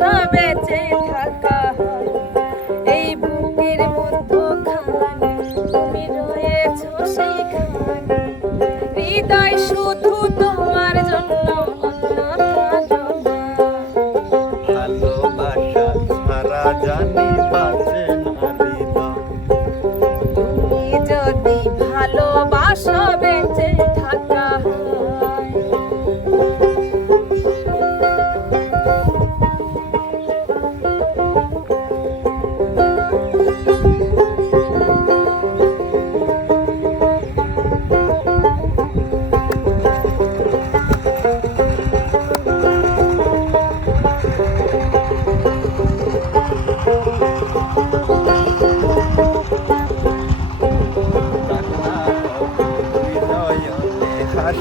ভালোবাসা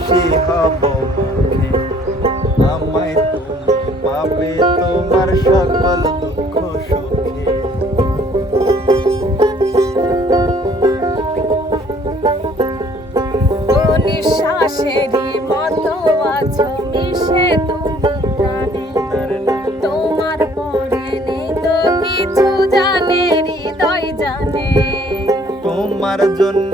হাসি হব মুখে আমায় তুমি পাবে তোমার সকল দুঃখ সুখে নিঃশ্বাসেরই মতো আছো, মিশে তুমি তোমার পরে নেই তো কিছু জানে, হৃদয় জানে। তোমার জন্য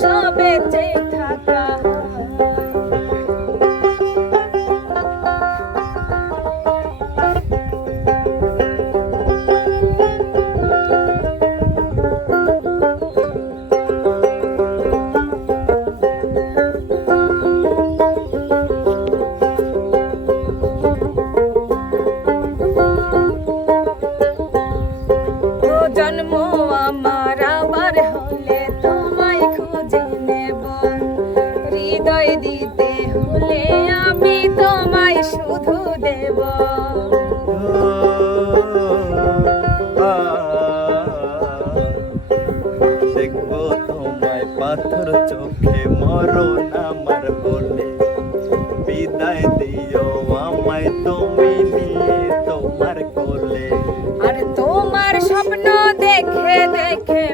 ভালোবাসা বেঁচে থাকা জন্ম আমার দেব। দেখব তোমায় পাথর চোখে মরণ আমার বলে। বিদায় দিও আমায় তুমি নিয়ে তোমার কোলে। আর তোমার স্বপ্ন দেখে দেখে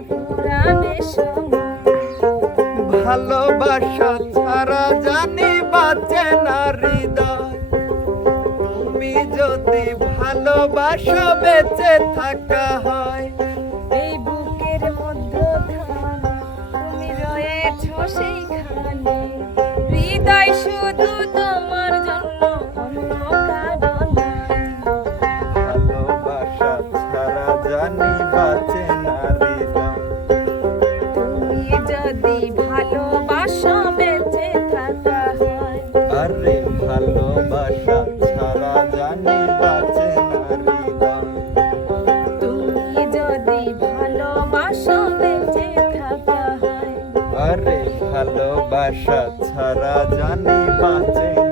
ভালোবাসা ছাড়া জানি ভালোবাসা বেঁচে থাকা হয়। এই বুকের মধ্যখানে তুমি রয়েছ সেইখানে। হৃদয় শুধু তোমার জন্য অন্য কারও নাই। ভালোবাসা ছাড়া জানি বাঁচে না হৃদয়। তুমি যদি ভালোবাসা বেঁচে থাকা হয়। আরে ভালোবাসা আরে ভালোবাসা ছাড়া জানি বাঁচে